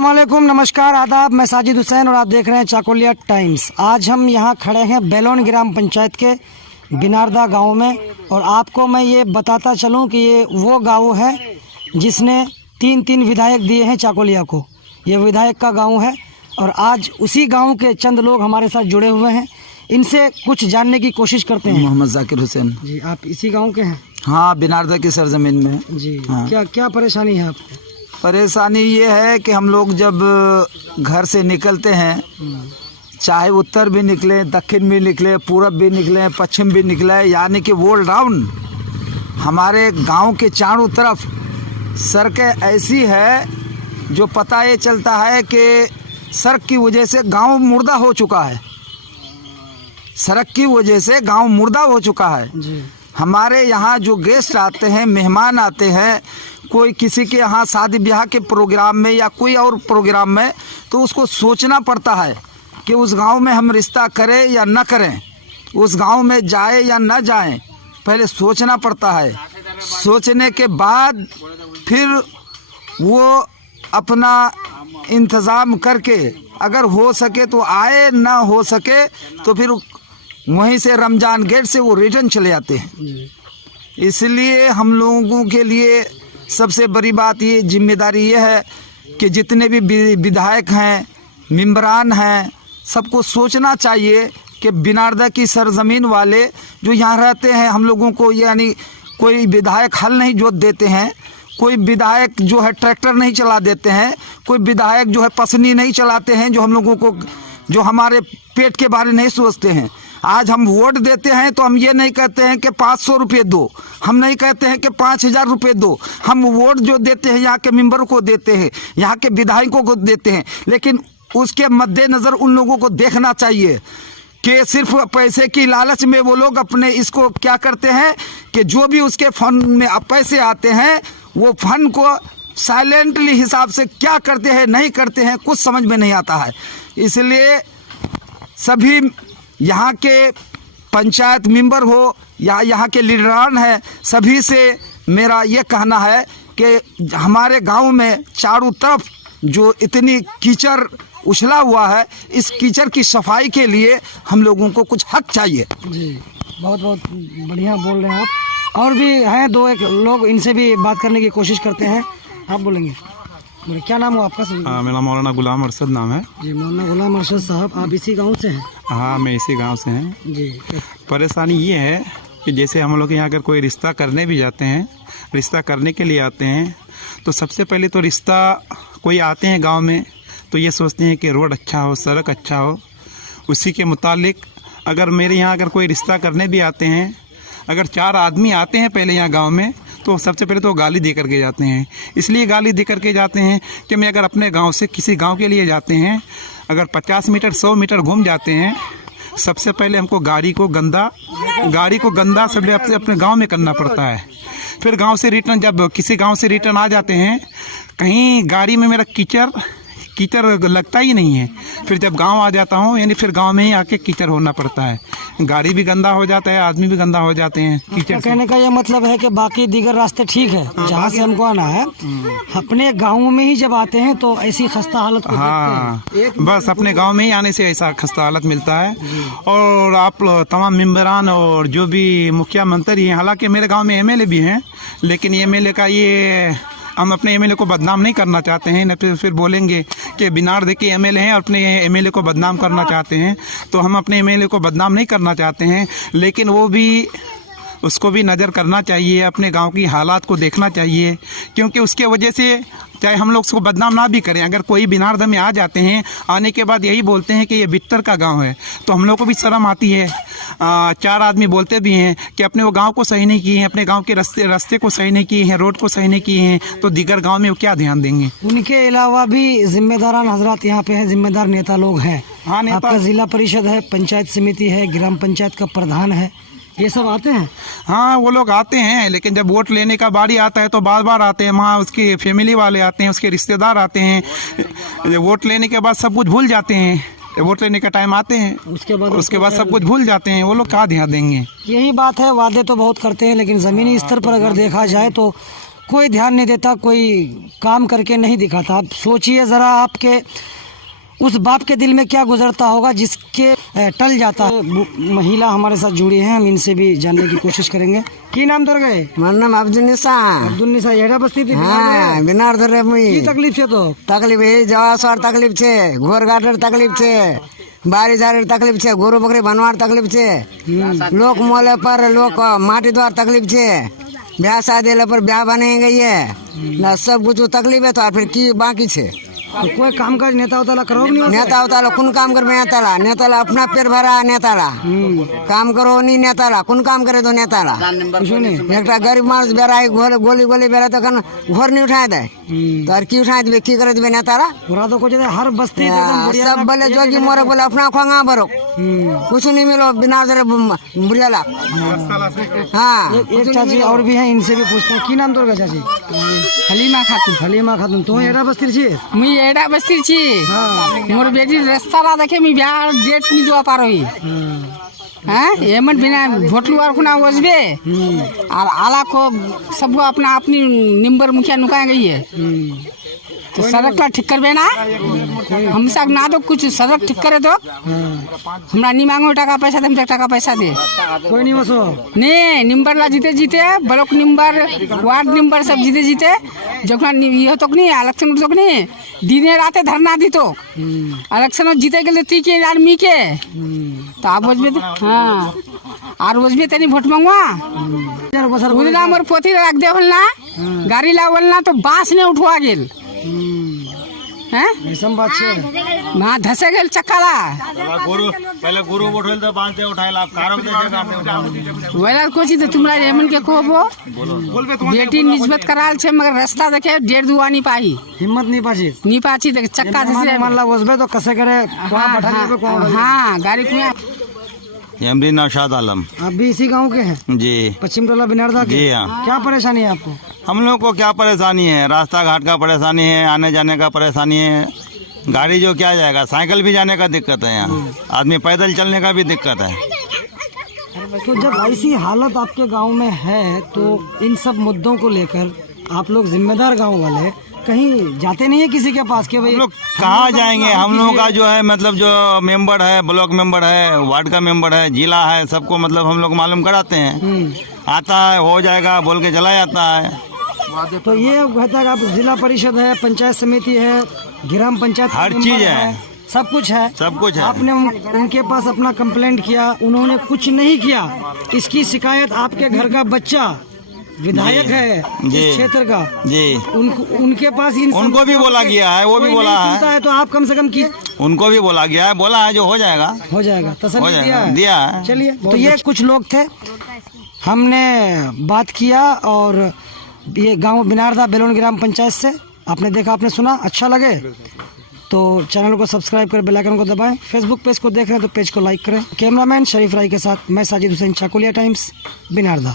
अस्सलाम वालेकुम, नमस्कार, आदाब। मैं साजिद हुसैन और आप देख रहे हैं चाकुलिया टाइम्स। आज हम यहाँ खड़े हैं बेलोन ग्राम पंचायत के बिनारदा गांव में और आपको मैं ये बताता चलूँ कि ये वो गांव है जिसने तीन विधायक दिए हैं चाकुलिया को। ये विधायक का गांव है और आज उसी गांव के चंद लोग हमारे साथ जुड़े हुए हैं। इनसे कुछ जानने की कोशिश करते हैं। मोहम्मद जाकिर हुसैन जी, आप इसी गाँव के हैं? हाँ, बिनारदा की सरजमीन में जी। हाँ। क्या परेशानी है आपको? परेशानी ये है कि हम लोग जब घर से निकलते हैं, चाहे उत्तर भी निकले, दक्षिण भी निकले, पूरब भी निकले, पश्चिम भी निकले, यानी कि ऑल राउंड हमारे गांव के चारों तरफ सड़कें ऐसी है जो पता ये चलता है कि सड़क की वजह से गांव मुर्दा हो चुका है। सड़क की वजह से गांव मुर्दा हो चुका है जी। हमारे यहाँ जो गेस्ट आते हैं, मेहमान आते हैं, कोई किसी के यहाँ शादी ब्याह के प्रोग्राम में या कोई और प्रोग्राम में, तो उसको सोचना पड़ता है कि उस गांव में हम रिश्ता करें या न करें, उस गांव में जाए या न जाएं, पहले सोचना पड़ता है। सोचने के बाद फिर वो अपना इंतज़ाम करके अगर हो सके तो आए, ना हो सके तो फिर वहीं से रमजान गेट से वो रिटर्न चले जाते हैं। इसलिए हम लोगों के लिए सबसे बड़ी बात ये जिम्मेदारी ये है कि जितने भी विधायक हैं, मेंबरान हैं, सबको सोचना चाहिए कि बिनारदा की सरजमीन वाले जो यहाँ रहते हैं, हम लोगों को यानी कोई विधायक हल नहीं जोत देते हैं, कोई विधायक जो है ट्रैक्टर नहीं चला देते हैं, कोई विधायक जो है पसनी नहीं चलाते हैं, जो हम लोगों को जो हमारे पेट के बारे नहीं सोचते हैं। आज हम वोट देते हैं तो हम ये नहीं कहते हैं कि 500 रुपये दो, हम नहीं कहते हैं कि 5000 रुपये दो। हम वोट जो देते हैं यहाँ के मेंबरों को देते हैं, यहाँ के विधायकों को देते हैं, लेकिन उसके मद्देनज़र उन लोगों को देखना चाहिए कि सिर्फ पैसे की लालच में वो लोग अपने इसको क्या करते हैं कि जो भी उसके फंड में पैसे आते हैं वो फंड को साइलेंटली हिसाब से क्या करते हैं, नहीं करते हैं, कुछ समझ में नहीं आता है। इसलिए सभी यहाँ के पंचायत मेंबर हो या यहाँ के लीडरान है, सभी से मेरा ये कहना है कि हमारे गांव में चारों तरफ जो इतनी कीचड़ उछला हुआ है, इस कीचड़ की सफाई के लिए हम लोगों को कुछ हक चाहिए। जी, बहुत बहुत बढ़िया बोल रहे हैं आप। और भी हैं दो एक लोग, इनसे भी बात करने की कोशिश करते हैं। आप बोलेंगे? बोले, क्या नाम हो आपका? मेरा मौलाना गुलाम अरशद नाम है। जी, मौलाना गुलाम अरशद साहब, आप इसी गांव से हैं? हाँ, मैं इसी गांव से हैं। जी। परेशानी ये है कि जैसे हम लोग यहाँ अगर कोई रिश्ता करने भी जाते हैं, रिश्ता करने के लिए आते हैं, तो सबसे पहले तो रिश्ता कोई आते हैं गांव में तो ये सोचते हैं कि रोड अच्छा हो, सड़क अच्छा हो। उसी के मुतालिक अगर मेरे यहाँ अगर कोई रिश्ता करने भी आते हैं, अगर 4 आदमी आते हैं पहले यहाँ गांव में, तो सबसे पहले तो गाली दे करके जाते हैं। इसलिए गाली दे करके जाते हैं कि मैं अगर अपने गांव से किसी गांव के लिए जाते हैं, अगर 50 मीटर 100 मीटर घूम जाते हैं, सबसे पहले हमको गाड़ी को गंदा सबसे अपने गांव में करना पड़ता है। फिर गांव से रिटर्न, जब किसी गांव से रिटर्न आ जाते हैं, कहीं गाड़ी में मेरा कीचड़ लगता ही नहीं है। फिर जब गांव आ जाता हूं, यानी फिर गांव में ही आके कीचड़ होना पड़ता है। गाड़ी भी गंदा हो जाता है, आदमी भी गंदा हो जाते हैं कीचड़ से। कहने का ये मतलब है कि बाकी दीगर रास्ते ठीक है, जहाँ से हमको आना है, अपने गाँव में ही जब आते हैं तो ऐसी खस्ता हालत को हाँ, बस अपने गांव में ही आने से ऐसा खस्ता हालत मिलता है। और आप तमाम मेंबरान और जो भी मुखिया मंत्री हैं, हालांकि मेरे गांव में एमएलए भी हैं, लेकिन एमएलए का ये हम अपने एमएलए को बदनाम नहीं करना चाहते हैं। न फिर बोलेंगे कि बिनारदा के एमएलए हैं और अपने एमएलए को बदनाम करना चाहते हैं, तो हम अपने एमएलए को बदनाम नहीं करना चाहते हैं, लेकिन वो भी उसको भी नज़र करना चाहिए, अपने गांव की हालात को देखना चाहिए, क्योंकि उसके वजह से चाहे हम लोग उसको बदनाम ना भी करें, अगर कोई बिनारदा में आ जाते हैं, आने के बाद यही बोलते हैं कि ये बिट्टर का गांव है, तो हम लोग को भी शर्म आती है। 4 आदमी बोलते भी हैं कि अपने वो गांव को सही नहीं किए हैं, अपने गांव के रास्ते को सही नहीं किए हैं, रोड को सही नहीं किए हैं, तो दीगर गांव में वो क्या ध्यान देंगे। उनके अलावा भी जिम्मेदारान हजरात यहाँ पे हैं, जिम्मेदार नेता लोग हैं। हाँ, नेता आपका जिला परिषद है, पंचायत समिति है, ग्राम पंचायत का प्रधान है, ये सब आते हैं? हाँ, वो लोग आते हैं, लेकिन जब वोट लेने का बारी आता है तो बार सब आते हैं। वहाँ उसकी फैमिली वाले आते हैं, उसके रिश्तेदार आते हैं। वोट लेने के बाद सब कुछ भूल जाते हैं। वोट लेने का टाइम आते हैं, उसके बाद सब कुछ भूल जाते हैं। वो लोग क्या ध्यान देंगे? यही बात है, वादे तो बहुत करते हैं, लेकिन ज़मीनी स्तर पर अगर देखा जाए तो कोई ध्यान नहीं देता, कोई काम करके नहीं दिखाता। आप सोचिए ज़रा, आपके उस बाप के दिल में क्या गुजरता होगा जिसके टल जाता है। महिला हमारे साथ जुड़ी हैं, हम इनसे भी जानने की कोशिश करेंगे। की नाम दर गए? मार नाम अब्दुल निसा। अब्दुल निसा, येड़ा बस्ती थी? हाँ, बिनार धरे मुई। की तकलीफ है? तो तकलीफ है, जवासवार तकलीफ छे, घोर गाटर तकलीफ छे, बारी झारी तकलीफ छे, गोरु बकरी बनवार तकलीफ छे, लोक मोले पर लोक माटी द्वार तकलीफ छे, ब्याह शादी पर ब्याह बने गई है, सब कुछ तकलीफ है। तो फिर की बाकी छे? तो कोई काम काज नेता उताला करो नहीं? नेता उताला कौन काम कर? नेताला नेताला अपना पेट भरा नेताला काम करो नहीं, नेताला कौन काम करे? तो नेताला एक गरीब मानस बेरा गोली गोली बेरा तो घर नहीं उठाए दे, तो और की उठाए दे? की करे दे नेताला? पूरा तो कुछ हर बस्ती सब बोले जोगी मोरे बोले अपना खोंगा भरो, कुछ नहीं मिलो बिना बुढ़िया ला। हाँ, एक चाची और भी है, इनसे भी पूछते हैं। की नाम तो चाची? हलीमा खातून। हलीमा खातून, तो एड़ा बस्ती छी? मुई एड़ा बस्ती छी। मोर बेटी रास्ता ला देखे मी बिहार डेट नहीं दुआ पारोही। हाँ, एमन बिना भोटलू और खुना वजबे और आला को सब अपना अपनी निम्बर मुखिया नुकाए गई है। तो सड़क ला ठीक करबे ना, हम सब ना तो कुछ सड़क ठीक करे तो हमरा नहीं मांगो टका पैसा, तुम टका पैसा दे कोई नहीं बसो नहीं। निम्बर ला जीते जीते ब्लॉक निम्बर वार्ड निम्बर सब जीते जीते जखन ये तो नहीं इलेक्शन तो नहीं दिने राते धरना दी तो इलेक्शन जीते गए ती के आर्मी के तो आप बजबे। हाँ, और बजबे तनी वोट मंगवा बुझला मोर पोथी रख दे होल ना, गाड़ी लावल ना तो बांस ने उठवा गेल। हैं ऐसा बात है, वहाँ धसे गेल चक्काला। पहले गुरु उठल तो बांध दे उठाइला, कारक दे काम वेला कोची तो तुमरा एमन के कहबो बेटी निस्बत कराल छे, मगर रास्ता देखे डेढ़ दुआ नहीं पाही, हिम्मत नहीं पाची नहीं पाची देख चक्का धसे मानला वसबे तो कैसे करे वहां बैठा लेबे कौन? हाँ, गाड़ी कुआ एमडी नौशाद आलम। आप भी इसी गांव के हैं? जी पश्चिम टोला बिनारदा के? जी हाँ। क्या परेशानी है आपको? हम लोग को क्या परेशानी है? रास्ता घाट का परेशानी है, आने जाने का परेशानी है, गाड़ी जो क्या जाएगा, साइकिल भी जाने का दिक्कत है, यहाँ आदमी पैदल चलने का भी दिक्कत है। तो जब ऐसी हालत आपके गांव में है तो इन सब मुद्दों को लेकर आप लोग जिम्मेदार गांव वाले कहीं जाते नहीं है किसी के पास? के भाई हम लोग कहाँ जाएंगे? हम लोगों का जो है मतलब जो मेंबर है, ब्लॉक मेंबर है, वार्ड का मेंबर है, जिला है, सबको मतलब हम लोग मालूम कराते हैं, आता है हो जाएगा बोल के चला जाता है। तो ये कहता है आप जिला परिषद है, पंचायत समिति है, ग्राम पंचायत हर मेंबर चीज है, सब कुछ है, सब कुछ है। आपने उनके पास अपना कंप्लेंट किया, उन्होंने कुछ नहीं किया। इसकी शिकायत आपके घर का बच्चा विधायक है इस क्षेत्र का जी, उनके पास उनको भी बोला गया है, वो भी बोला है, तो आप कम से कम की उनको भी बोला गया है, बोला है जो हो जाएगा तसल्ली दिया है। चलिए, तो ये कुछ लोग थे, हमने बात किया और ये गांव बिनारदा बेलोन ग्राम पंचायत से आपने देखा, आपने सुना, अच्छा लगे तो चैनल को सब्सक्राइब कर बेल आइकन को दबाएं। फेसबुक पेज को देख रहे हैं तो पेज को लाइक करें। कैमरामैन शरीफ राय के साथ मैं साजिद हुसैन, चाकुलिया टाइम्स, बिनारदा।